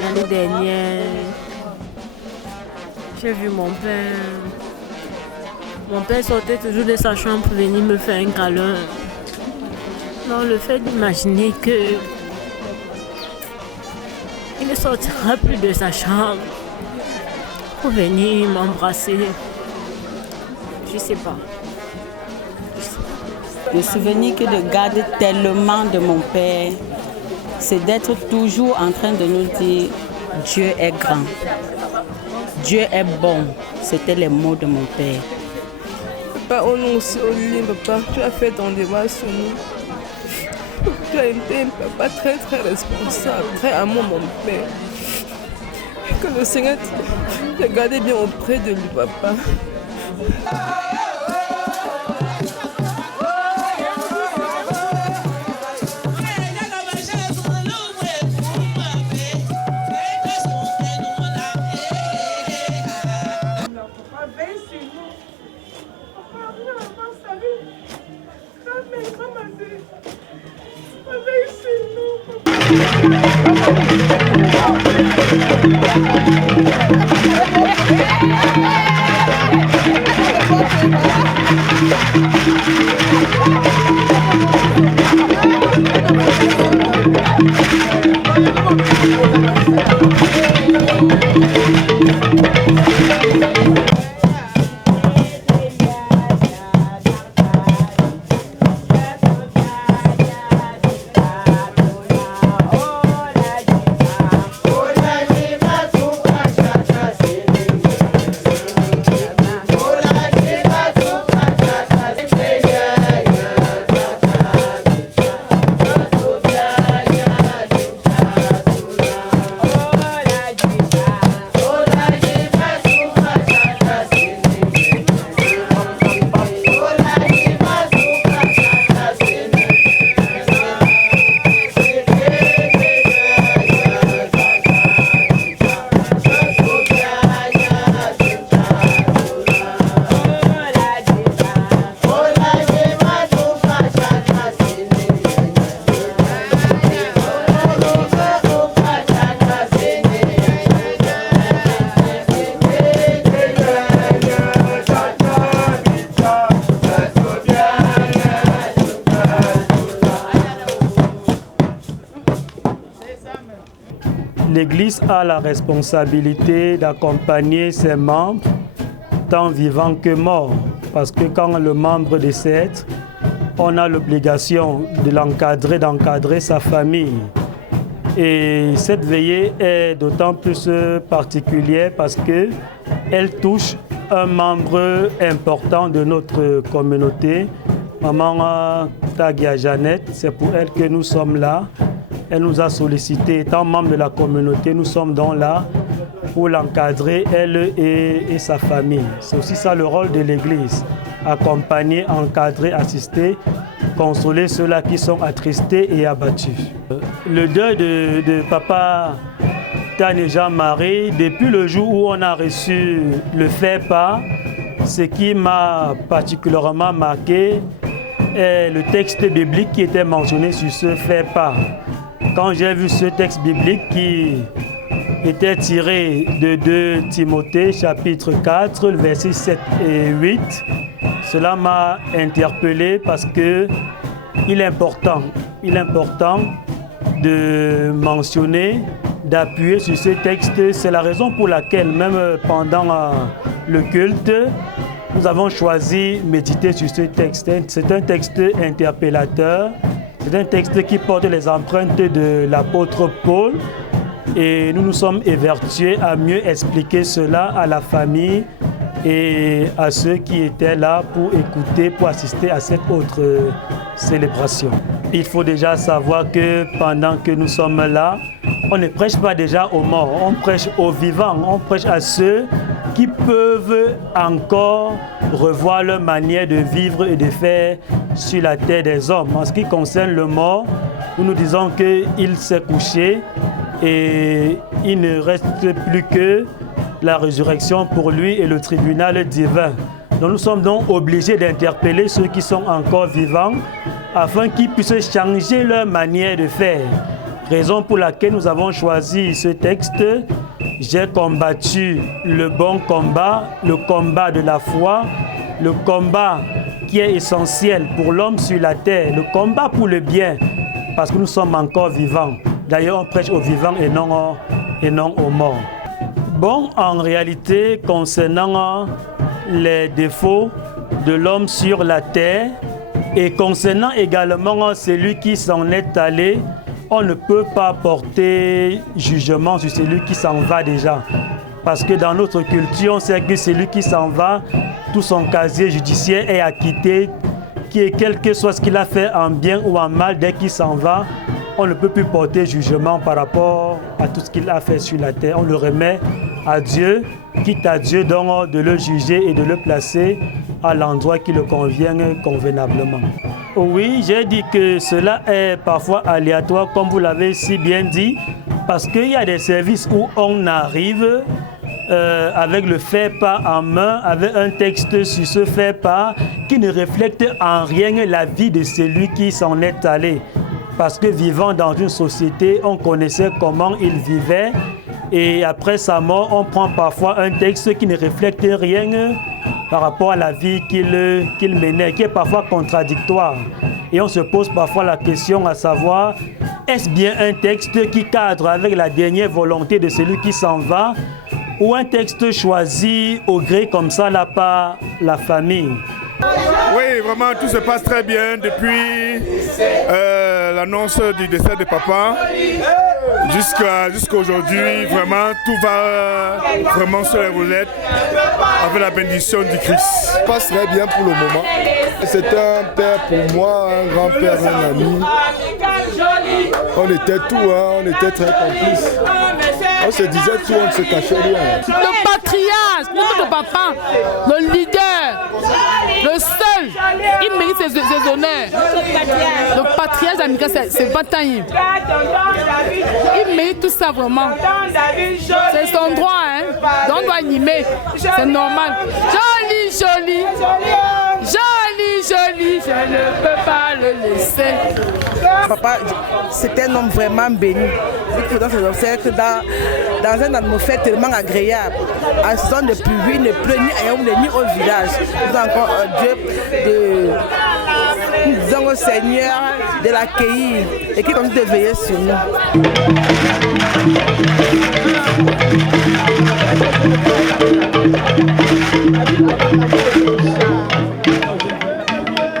L'année dernière, j'ai vu mon père. Mon père sortait toujours de sa chambre pour venir me faire un câlin. Donc le fait d'imaginer que il ne sortira plus de sa chambre pour venir m'embrasser, je sais pas. Le souvenir que je garde tellement de mon père, c'est d'être toujours en train de nous dire Dieu est grand, Dieu est bon. C'était les mots de mon père. Papa, on nous aussi au lit, papa, tu as fait ton devoir sur nous. Tu as été un papa très très responsable, très amour mon père. Que le Seigneur te garde bien auprès de lui, papa. L'Église a la responsabilité d'accompagner ses membres, tant vivants que morts. Parce que quand le membre décède, on a l'obligation de l'encadrer, d'encadrer sa famille. Et cette veillée est d'autant plus particulière parce qu'elle touche un membre important de notre communauté, Maman Tagia Jeannette. C'est pour elle que nous sommes là. Elle nous a sollicité, étant membre de la communauté, nous sommes donc là pour l'encadrer, elle et sa famille. C'est aussi ça le rôle de l'Église, accompagner, encadrer, assister, consoler ceux-là qui sont attristés et abattus. Le deuil de Papa Tane Jean-Marie, depuis le jour où on a reçu le fait-pas, ce qui m'a particulièrement marqué est le texte biblique qui était mentionné sur ce fait-pas. Quand j'ai vu ce texte biblique qui était tiré de 2 Timothée, chapitre 4, versets 7 et 8, cela m'a interpellé parce que il est important de mentionner, d'appuyer sur ce texte. C'est la raison pour laquelle, même pendant le culte, nous avons choisi de méditer sur ce texte. C'est un texte interpellateur. C'est un texte qui porte les empreintes de l'apôtre Paul et nous nous sommes évertués à mieux expliquer cela à la famille et à ceux qui étaient là pour écouter, pour assister à cette autre célébration. Il faut déjà savoir que pendant que nous sommes là, on ne prêche pas déjà aux morts, on prêche aux vivants, on prêche à ceux qui peuvent encore revoir leur manière de vivre et de faire sur la terre des hommes. En ce qui concerne le mort, nous nous disons qu'il s'est couché et il ne reste plus que la résurrection pour lui et le tribunal divin. Donc nous sommes donc obligés d'interpeller ceux qui sont encore vivants afin qu'ils puissent changer leur manière de faire. Raison pour laquelle nous avons choisi ce texte. J'ai combattu le bon combat, le combat de la foi, le combat qui est essentiel pour l'homme sur la terre, le combat pour le bien, parce que nous sommes encore vivants. D'ailleurs, on prêche aux vivants et non aux morts. Bon, en réalité, concernant les défauts de l'homme sur la terre et concernant également celui qui s'en est allé, on ne peut pas porter jugement sur celui qui s'en va déjà. Parce que dans notre culture, on sait que celui qui s'en va, tout son casier judiciaire est acquitté, quel que soit ce qu'il a fait en bien ou en mal, dès qu'il s'en va, on ne peut plus porter jugement par rapport à tout ce qu'il a fait sur la terre. On le remet à Dieu, quitte à Dieu donc de le juger et de le placer à l'endroit qui le convient convenablement. Oui, j'ai dit que cela est parfois aléatoire, comme vous l'avez si bien dit, parce qu'il y a des services où on arrive avec le fait-pas en main, avec un texte sur ce fait-pas qui ne reflète en rien la vie de celui qui s'en est allé. Parce que vivant dans une société, on connaissait comment il vivait et après sa mort, on prend parfois un texte qui ne reflète rien par rapport à la vie qu'il menait, qui est parfois contradictoire. Et on se pose parfois la question à savoir, est-ce bien un texte qui cadre avec la dernière volonté de celui qui s'en va ou un texte choisi au gré comme ça là par la famille? Oui, vraiment, tout se passe très bien depuis l'annonce du décès de papa jusqu'à aujourd'hui. Vraiment, tout va vraiment sur les roulettes avec la bénédiction du Christ. Ça passe très bien pour le moment. C'est un père pour moi, un grand-père, un ami. On était tout, hein, on était très complices. On se disait tout, on ne se cachait rien. Le patriarche, notre papa, le leader, le seul, il mérite ses honneurs. Le patriarche d'Amérique, c'est Bataille. Il mérite tout ça vraiment. C'est son droit, hein. Donc on doit animer. C'est normal. Joli, joli. Joli, joli, je ne peux pas le laisser. Papa, c'était un homme vraiment béni. Dans ses obsèques, dans une atmosphère tellement agréable. En saison de pluie, il ne pleut ni à Yaoundé ni au village. Nous avons encore Dieu nous disons au Seigneur de l'accueillir et qui continue de veiller sur nous.